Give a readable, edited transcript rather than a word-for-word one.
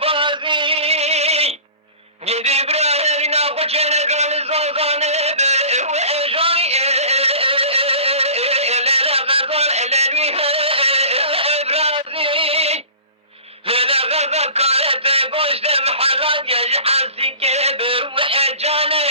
بازی گدی برای نخو چنگل زازانه به و اجای لیلا غزال الوی ابرازی لیلا غزال کارت گوشت محراد یج حسی که به و اجانه